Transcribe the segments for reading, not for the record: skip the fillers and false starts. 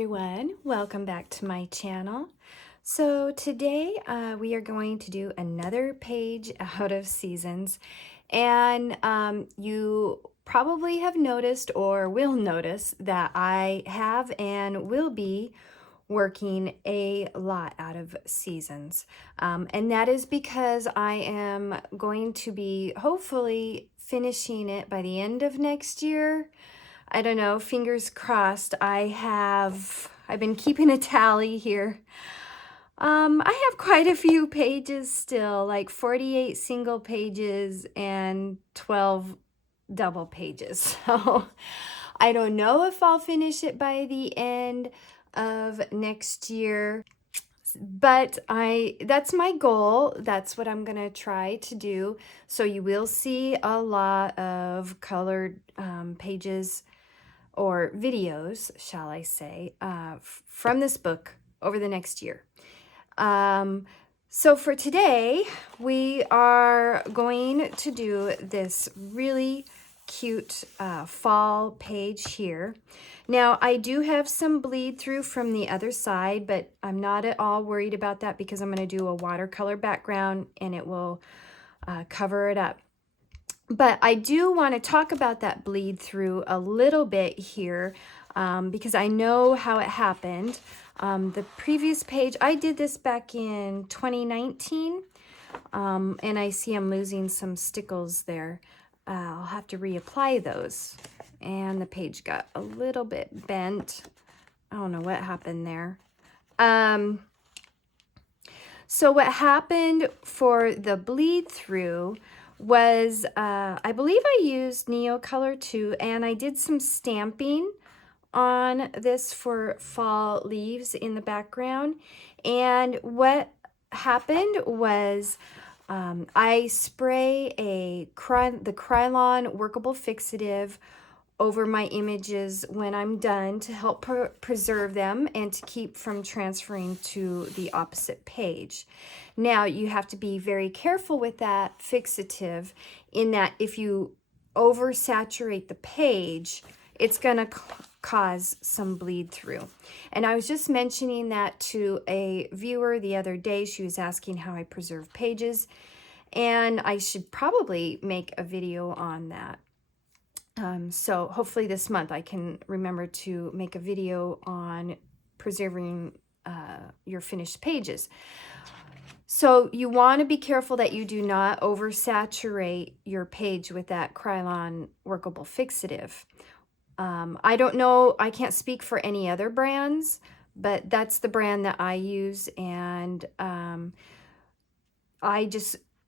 everyone, welcome back to my channel. So today we are going to do another page out of Seasons, and you probably have noticed or will notice that I have and will be working a lot out of Seasons, and that is because I am going to be hopefully finishing it by the end of next year. I don't know, fingers crossed. I've been keeping a tally here. I have quite a few pages still, like 48 single pages and 12 double pages. So I don't know if I'll finish it by the end of next year, but that's my goal. That's what I'm gonna try to do. So you will see a lot of colored pages or videos, shall I say, from this book over the next year. So for today, we are going to do this really cute fall page here. Now, I do have some bleed through from the other side, but I'm not at all worried about that because I'm going to do a watercolor background and it will cover it up. But I do want to talk about that bleed through a little bit here because I know how it happened. The previous page, I did this back in 2019, and I see I'm losing some stickles there. I'll have to reapply those. And the page got a little bit bent. I don't know what happened there. So what happened for the bleed through was, I believe I used Neocolor too, and I did some stamping on this for fall leaves in the background. And what happened was I spray the Krylon Workable Fixative over my images when I'm done to help preserve them and to keep from transferring to the opposite page. Now, you have to be very careful with that fixative in that if you oversaturate the page, it's going to cause some bleed through. And I was just mentioning that to a viewer the other day. She was asking how I preserve pages, and I should probably make a video on that. So hopefully this month I can remember to make a video on preserving your finished pages. So you want to be careful that you do not oversaturate your page with that Krylon Workable Fixative. I don't know, I can't speak for any other brands, but that's the brand that I use, and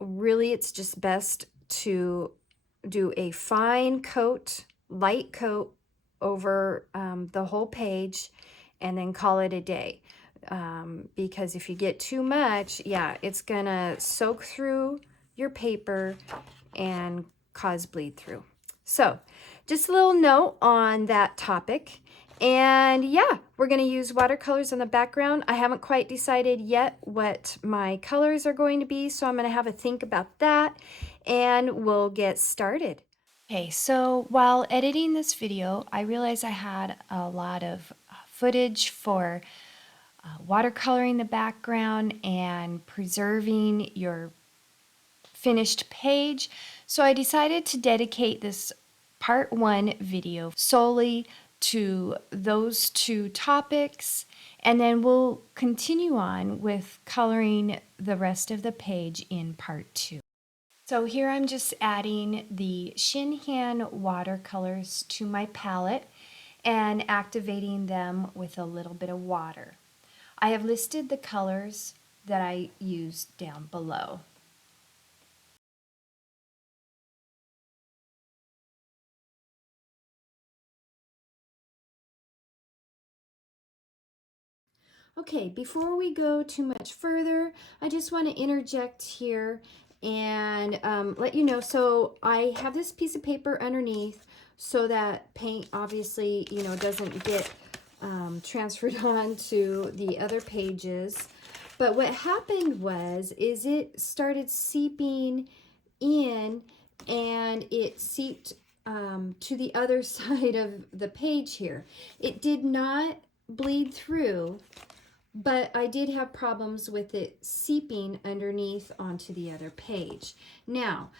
it's just best to do a fine coat, light coat over the whole page and then call it a day. Because if you get too much, yeah, it's gonna soak through your paper and cause bleed through. So just a little note on that topic. And yeah, we're going to use watercolors on the background. I haven't quite decided yet what my colors are going to be, so I'm going to have a think about that, and we'll get started. Okay, so while editing this video, I realized I had a lot of footage for watercoloring the background and preserving your finished page. So I decided to dedicate this part 1 video solely to those two topics, and then we'll continue on with coloring the rest of the page in part 2. So here I'm just adding the Shinhan watercolors to my palette and activating them with a little bit of water. I have listed the colors that I used down below. Okay, before we go too much further, I just want to interject here and let you know. So I have this piece of paper underneath so that paint obviously, doesn't get transferred on to the other pages. But what happened is it started seeping in, and it seeped to the other side of the page here. It did not bleed through, but I did have problems with it seeping underneath onto the other page. Now,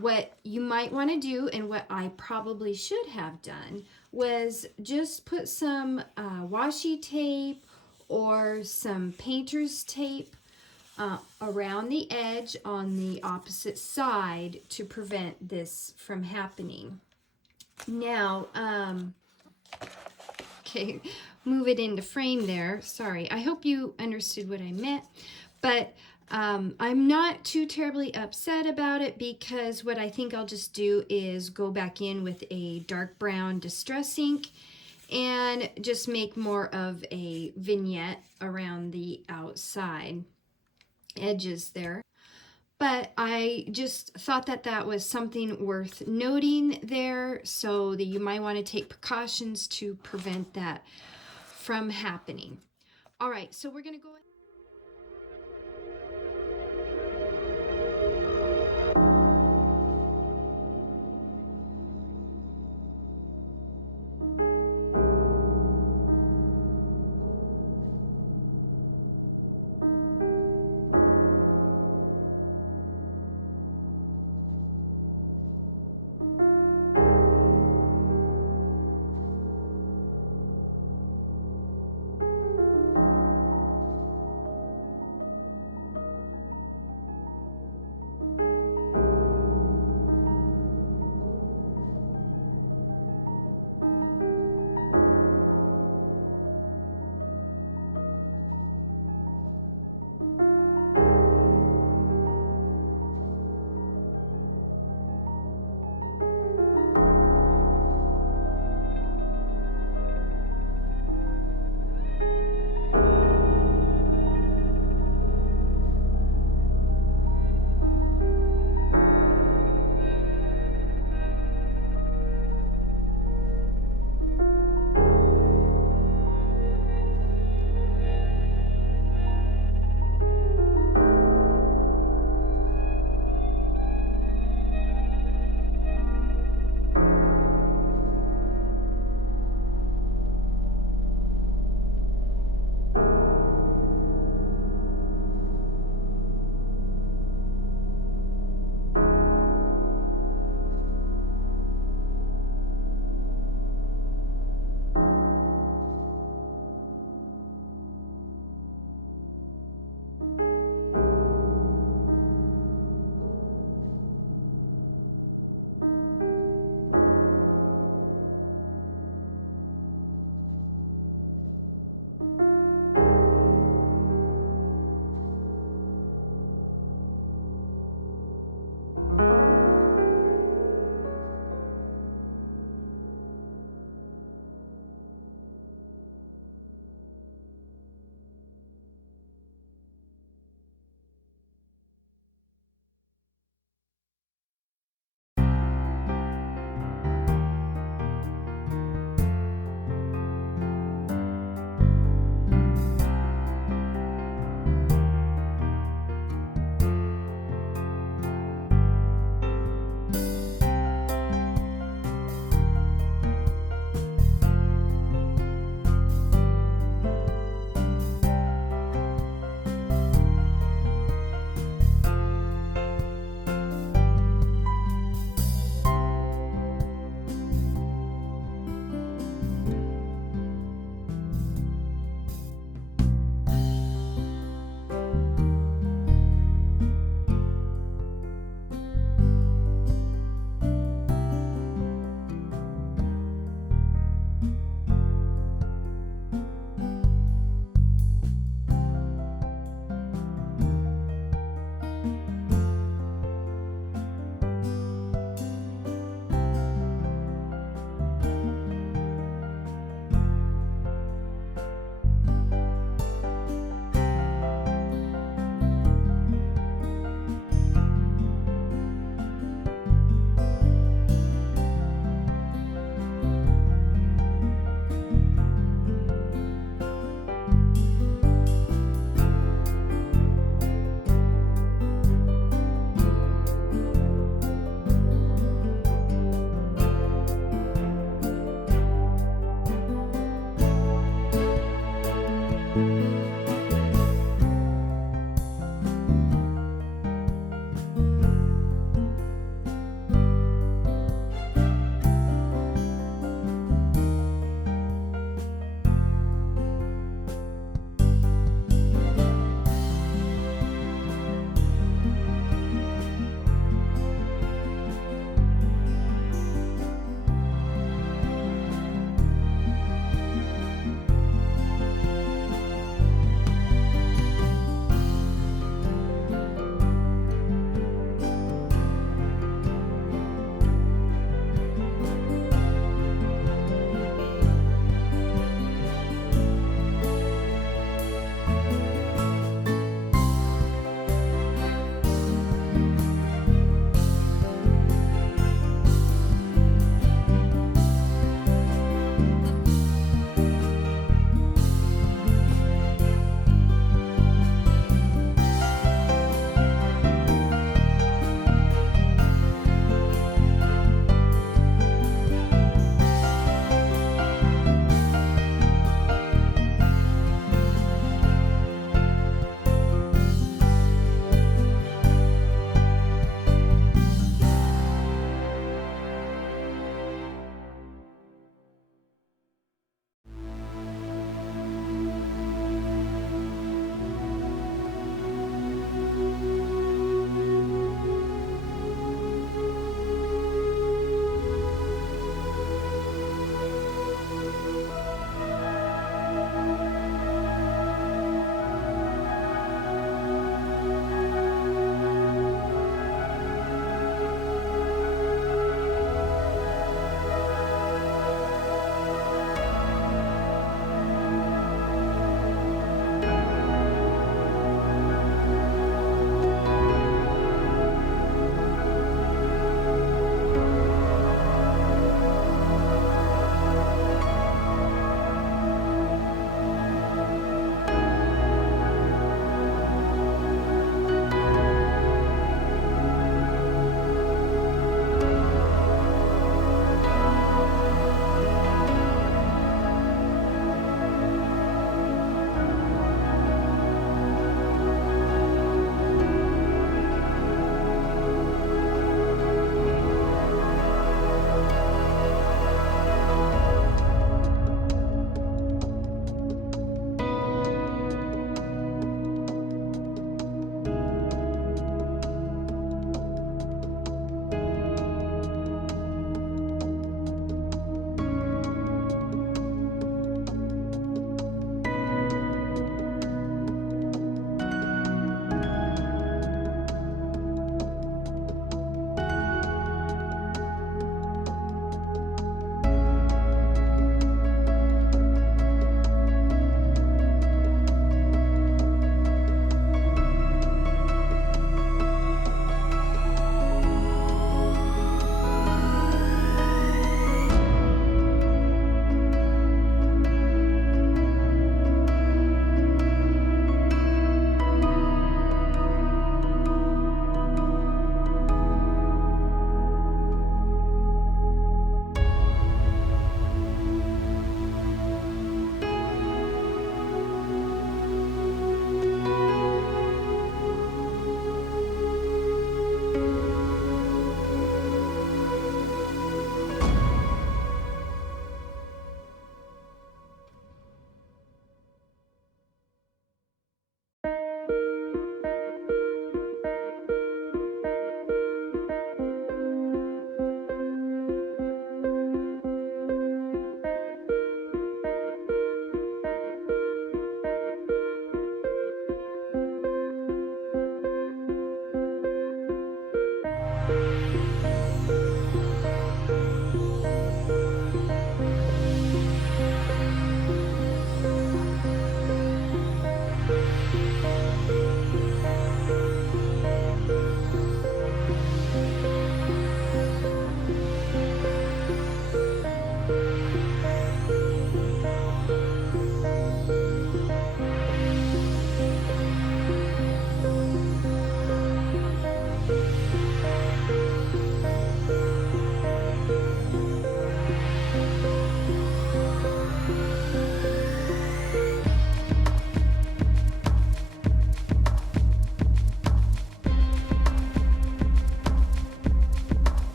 what you might want to do, and what I probably should have done, was just put some washi tape or some painter's tape around the edge on the opposite side to prevent this from happening. Now, okay, move it into frame there. Sorry, I hope you understood what I meant, but I'm not too terribly upset about it, because what I think I'll just do is go back in with a dark brown distress ink and just make more of a vignette around the outside edges there. But I just thought that that was something worth noting there, so that you might want to take precautions to prevent that from happening. All right, so we're going to go ahead.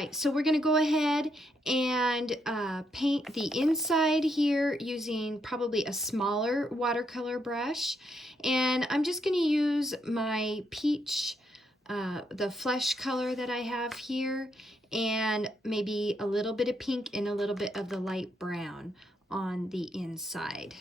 right, so we're gonna go ahead and paint the inside here using probably a smaller watercolor brush. And I'm just gonna use my peach, the flesh color that I have here, and maybe a little bit of pink and a little bit of the light brown on the inside.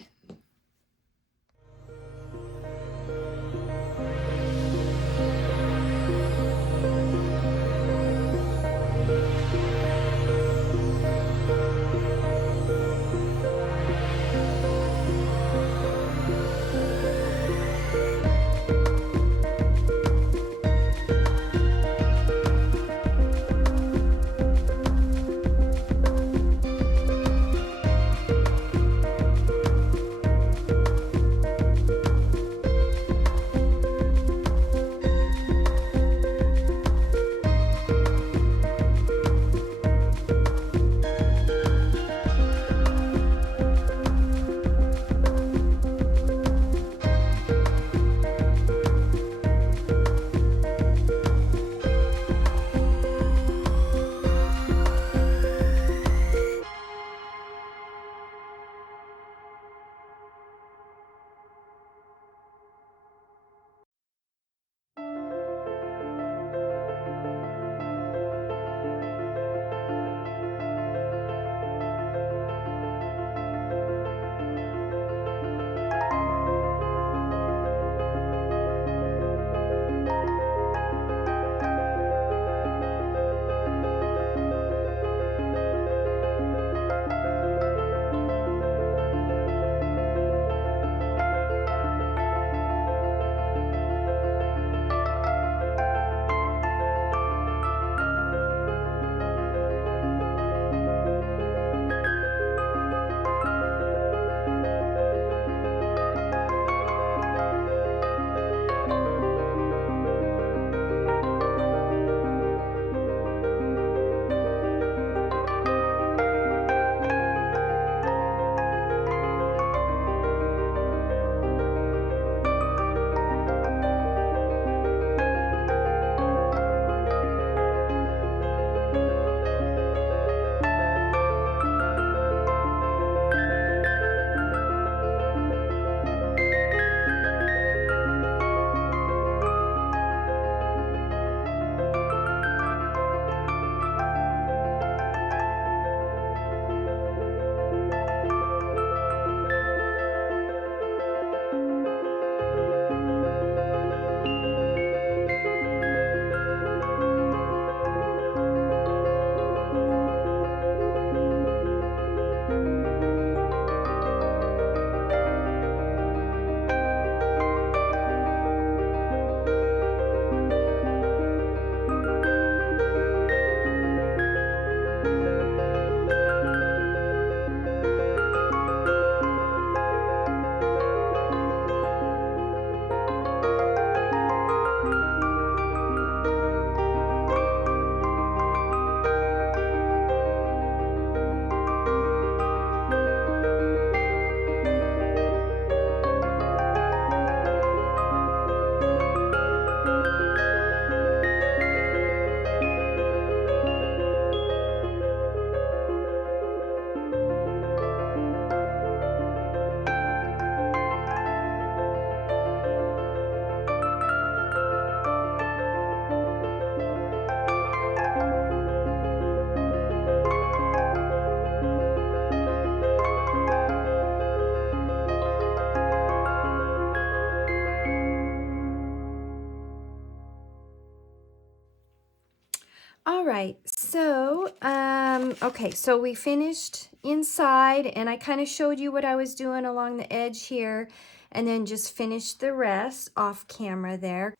All right, so, okay, so we finished inside, and I kind of showed you what I was doing along the edge here, and then just finished the rest off camera there.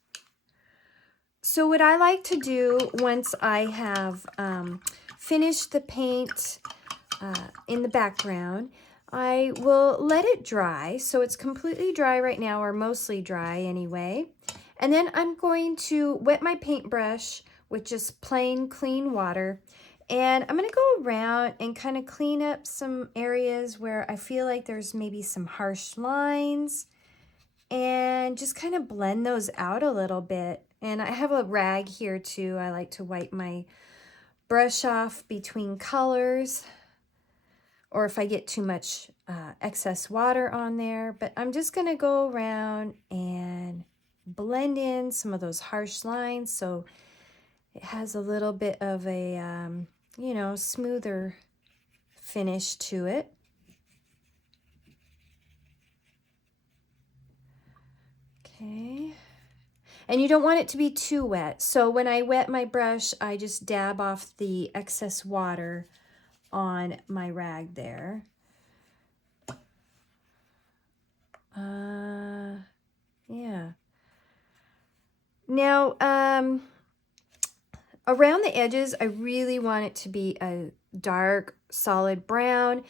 So what I like to do once I have finished the paint in the background, I will let it dry. So it's completely dry right now, or mostly dry anyway. And then I'm going to wet my paintbrush with just plain clean water. And I'm gonna go around and kind of clean up some areas where I feel like there's maybe some harsh lines, and just kind of blend those out a little bit. And I have a rag here too. I like to wipe my brush off between colors, or if I get too much excess water on there. But I'm just going to go around and blend in some of those harsh lines so it has a little bit of a, you know, smoother finish to it. Okay. And you don't want it to be too wet. So when I wet my brush, I just dab off the excess water on my rag there. Yeah. Now, around the edges, I really want it to be a dark, solid brown.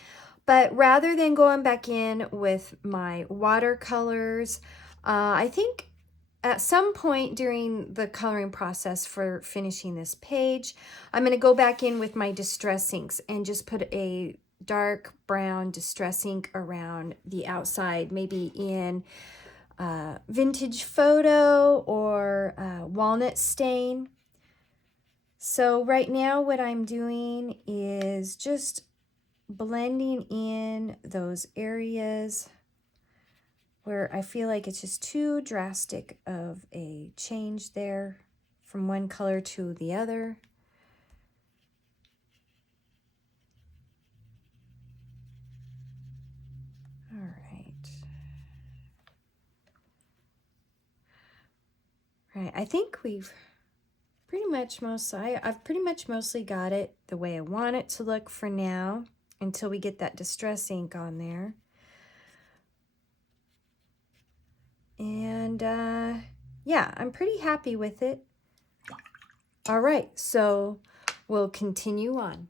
But rather than going back in with my watercolors, I think at some point during the coloring process for finishing this page, I'm going to go back in with my distress inks and just put a dark brown distress ink around the outside, maybe in vintage photo or walnut stain. So right now what I'm doing is just blending in those areas where I feel like it's just too drastic of a change there from one color to the other. All right. Right, I think we've pretty much I've pretty much mostly got it the way I want it to look for now until we get that distress ink on there. And yeah, I'm pretty happy with it. All right, so we'll continue on.